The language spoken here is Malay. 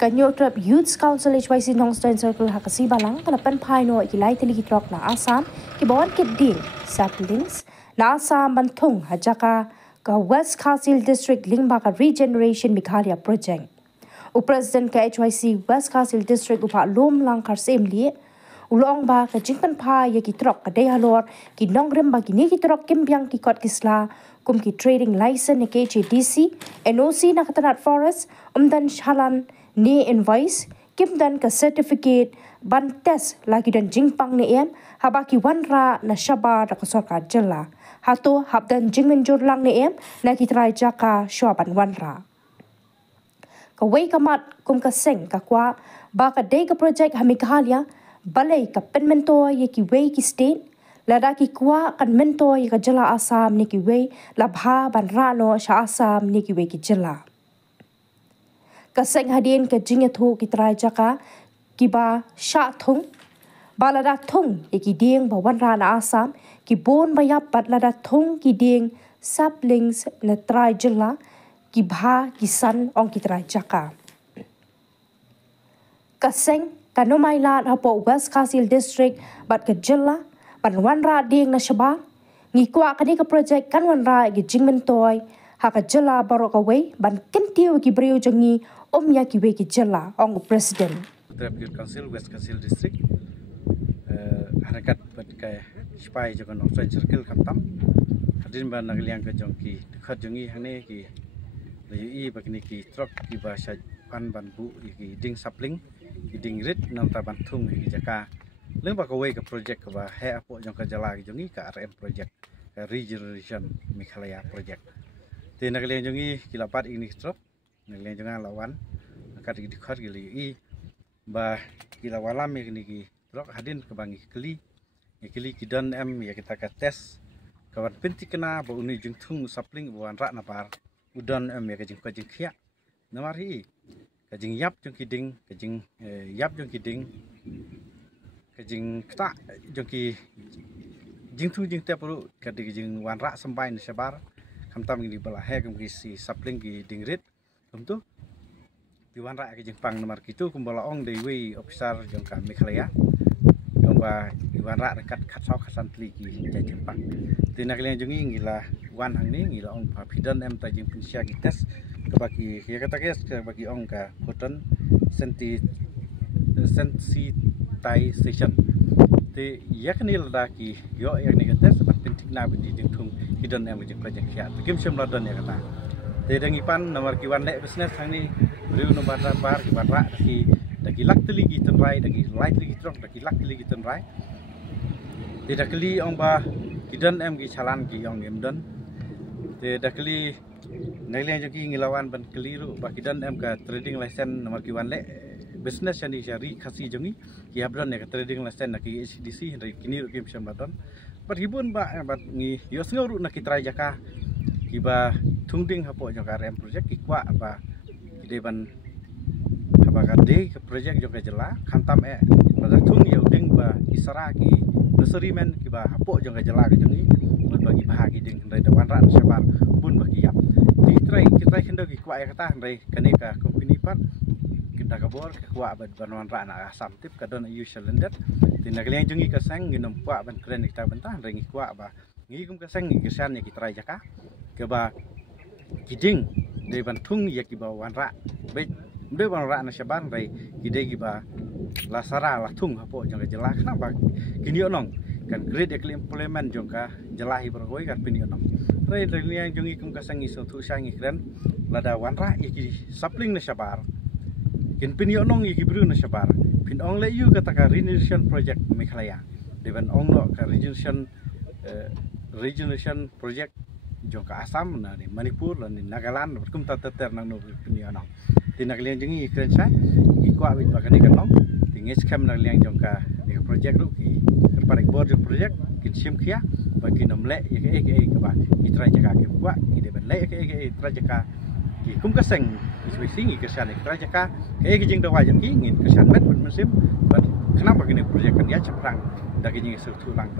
Kanyo trap Youth Council HYC Nongstein Circle hakasi balang kalapan paino ilai tiligitrok na Assam kibawan kidding saplings na Assam bantung hajaka ka West Kharsil District Lingbaka Regeneration Meghalaya Project. President ka HYC West Kharsil District upa lom lang karsem liye ulong ba ka jingpan pa yakitrok ka dehalor ki nongrem ba ki nikitrok kimbyang ki kot kisla kum ki trading license ni KHDC NOC na katanat forest dan shalan ni invoice kim dan ka certificate ban test lagi dan jingpang ni em habaki wanra na shaba da kasorka jela hato habdan jingmen jurlang ni em na kitrai jaka shwaban wanra ka wei kamat kum ka seng ka kwa ba ka de ka project ha Meghalaya balai ka pen mentor ye ki wei ki state lada ki kwa kan mentor ye ka jela Assam ni ki wei labha ban rano sha Assam ni ki wei ki jela kaseng hadin ke jingethu kitrai jaka kiba sha thung balada thung ki ding bawan rana Assam ki bon bayap batlada thung ki ding saplings na trai jela ki bha kisan ong kitrai jaka kaseng kanomailat hapo West Kharsil District bat ke jela ban wanra ding na shaba ngikwa kani ka project kan wanra gi jingmen toy haka jela barok away ban kentiu ki brio jangi ya ki we ki jela ong president Youth Council West Kharsil District harakat patkai spai jaga Nongstein Circle kamtam hadin ban nagliang ka jongki khat jongi hane ki lei bakni ki trok ki bahasa pan ban bu ki ding sapling ki ding rit nam ta ban thung ki jaka leng ba ka we ka project ka ba he apo jong ka jala ki jongi ka RM project ka Regeneration Meghalaya project te nagliang jongi ki lapat ini trok nagliang jonga lawan akat di khat ki lei ba ki lawalam ni ki trok hadin ka bangi keli ki dan em ya kita ka test kawan penti kena ba uni jing thung sapling buan rak na par udan em ya ka jing khia namari ka jing yap jong ki ding ka jing yap jong ki ding ka jing kta jong ki jing thung jing te pru ka di jing wan rak sampai ni sabar kamtam ni bala he kam ki si sapling ki ding rit tu di wan rak ka jing pang nomor kitu kumbala ong dei we officer jong ka Meghalaya jong ba di wan rak dekat khat sok khasan tli ki jai jing pang tinak liang jongi ngila wan hang ni ngila ong pa phidan em ta jing pinsia ki test ka baki ya kata kes ka baki ong ka photon sensitization te yakni lada ki yo yakni ka test bat pintik na bin jing thung hidan em jing project khia kim sem ladan ya kata te dangi pan nomor ki wan le business hang ni riu nomor bar ki barra ki dagi lak teli ki tenrai dagi light li trok dagi lak teli ki tenrai te dakli ong ba kidan em ki chalan ki ong em dan te dakli nailian joki ngilawan ban keliru ba kidan em ka trading license nomor ki wan le business yani jari khasi jongi ki habran ya ka trading license na ki HDC dari kini kim sem badon perhibun ba ngi yo sengaru na ki trai jaka ki ba thungding hapo jong ka RM project ki kwa ba de ban haba ka de project jong ka jela khantam pada thung yo ding ba isara ki nursery man ki ba hapo jong ka jela ka jongi mun bagi bahagi ding dari dawan ran sabar bun bagi yap di trai hendo ki kwa ya kata dari kane ka company pat kita kabor ke kwa ban banwan ran Assam tip ka don yu cylinder tinag liang jongi ka sang nginom kwa ban kren kita bentah dari kwa ba ngi kum ka sang ngi kesan ya ki trai jaka ke ba kiding dari ban thung ya ki ba wan ra be ban ra na saban dari kide ki ba la sara la thung hapo jong ka jela kana ba kini onong kan grade ekli implement jong ka jelahi bergoi kan pini onong rei liang jongi kum ka sangi so thu sangi kren lada wan ra iki sapling na sabar kin pini onong iki bru na sabar pin ong le yu kata ka regeneration project Meghalaya devan ong no ka regeneration project jong ka Assam na ni Manipur la ni Nagaland kum ta ter nang no pini onong tinak liang jongi kren sa ikwa wit bakani kanong tingis kam nang liang jong ka ni project ru ki parik board project kin sim khia bagi nomle ya ke ba itra jaka ke kwa ki de le ke itra jaka ki kum ka seng is singi ke sana itra jaka ke jing dawa jang ki ngin ke san met musim bat kenapa gini project kan ya ceprang dagi jing su tulang